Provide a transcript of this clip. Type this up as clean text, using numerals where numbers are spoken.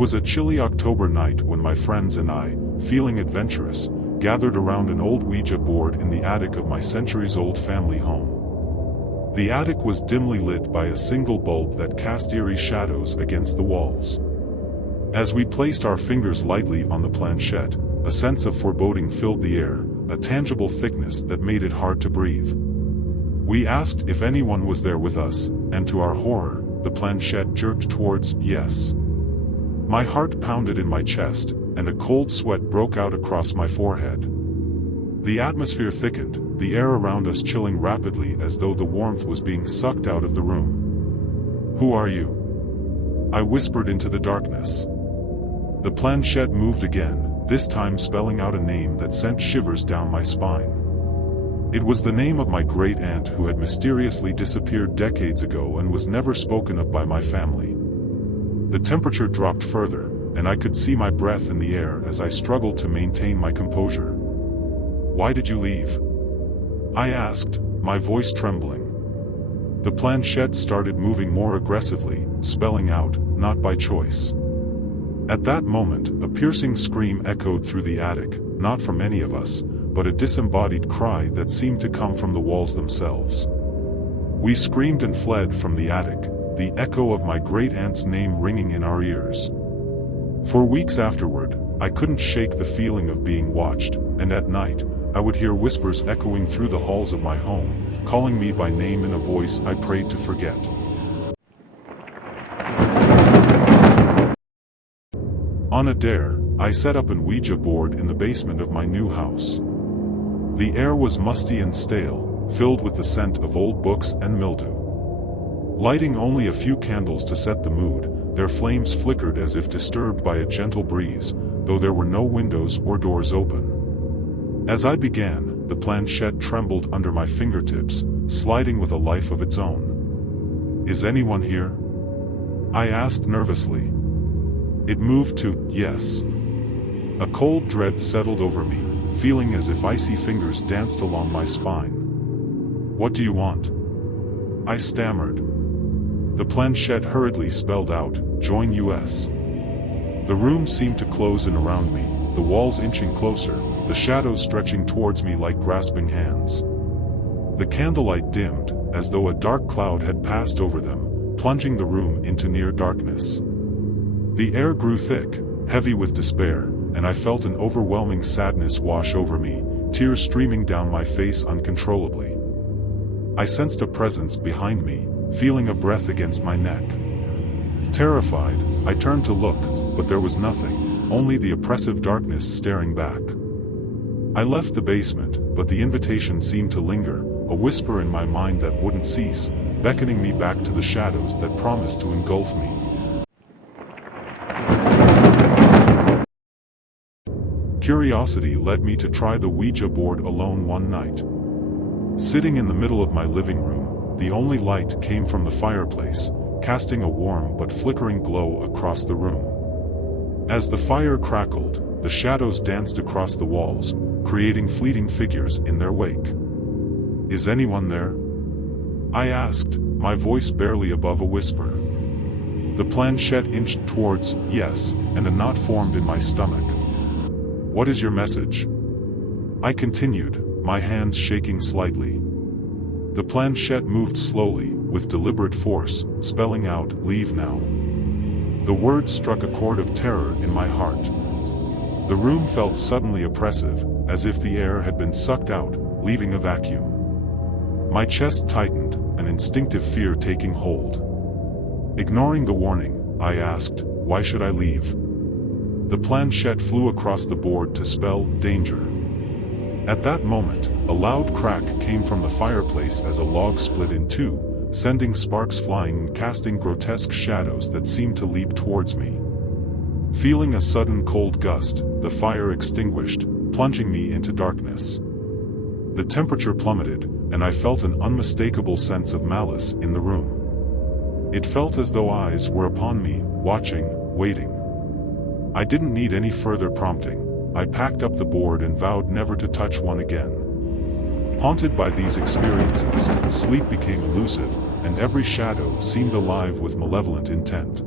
was a chilly October night when my friends and I, feeling adventurous, gathered around an old Ouija board in the attic of my centuries-old family home. The attic was dimly lit by a single bulb that cast eerie shadows against the walls. As we placed our fingers lightly on the planchette, a sense of foreboding filled the air, a tangible thickness that made it hard to breathe. We asked if anyone was there with us, and to our horror, the planchette jerked towards yes. My heart pounded in my chest, and a cold sweat broke out across my forehead. The atmosphere thickened, the air around us chilling rapidly as though the warmth was being sucked out of the room. "Who are you?" I whispered into the darkness. The planchette moved again, this time spelling out a name that sent shivers down my spine. It was the name of my great-aunt who had mysteriously disappeared decades ago and was never spoken of by my family. The temperature dropped further, and I could see my breath in the air as I struggled to maintain my composure. "Why did you leave?" I asked, my voice trembling. The planchette started moving more aggressively, spelling out, "Not by choice." At that moment, a piercing scream echoed through the attic, not from any of us, but a disembodied cry that seemed to come from the walls themselves. We screamed and fled from the attic, the echo of my great-aunt's name ringing in our ears. For weeks afterward, I couldn't shake the feeling of being watched, and at night, I would hear whispers echoing through the halls of my home, calling me by name in a voice I prayed to forget. On a dare, I set up an Ouija board in the basement of my new house. The air was musty and stale, filled with the scent of old books and mildew. Lighting only a few candles to set the mood, their flames flickered as if disturbed by a gentle breeze, though there were no windows or doors open. As I began, the planchette trembled under my fingertips, sliding with a life of its own. "Is anyone here?" I asked nervously. It moved to yes. A cold dread settled over me, feeling as if icy fingers danced along my spine. "What do you want?" I stammered. The planchette hurriedly spelled out, "Join US." The room seemed to close in around me, the walls inching closer, the shadows stretching towards me like grasping hands. The candlelight dimmed, as though a dark cloud had passed over them, plunging the room into near darkness. The air grew thick, heavy with despair, and I felt an overwhelming sadness wash over me, tears streaming down my face uncontrollably. I sensed a presence behind me, feeling a breath against my neck. Terrified, I turned to look, but there was nothing, only the oppressive darkness staring back. I left the basement, but the invitation seemed to linger, a whisper in my mind that wouldn't cease, beckoning me back to the shadows that promised to engulf me. Curiosity led me to try the Ouija board alone one night. Sitting in the middle of my living room, the only light came from the fireplace, casting a warm but flickering glow across the room. As the fire crackled, the shadows danced across the walls, creating fleeting figures in their wake. "Is anyone there?" I asked, my voice barely above a whisper. The planchette inched towards yes, and a knot formed in my stomach. "What is your message?" I continued, my hands shaking slightly. The planchette moved slowly, with deliberate force, spelling out, "Leave now." The words struck a chord of terror in my heart. The room felt suddenly oppressive, as if the air had been sucked out, leaving a vacuum. My chest tightened, an instinctive fear taking hold. Ignoring the warning, I asked, "Why should I leave?" The planchette flew across the board to spell, "Danger." At that moment, a loud crack came from the fireplace as a log split in two, sending sparks flying and casting grotesque shadows that seemed to leap towards me. Feeling a sudden cold gust, the fire extinguished, plunging me into darkness. The temperature plummeted, and I felt an unmistakable sense of malice in the room. It felt as though eyes were upon me, watching, waiting. I didn't need any further prompting. I packed up the board and vowed never to touch one again. Haunted by these experiences, sleep became elusive, and every shadow seemed alive with malevolent intent.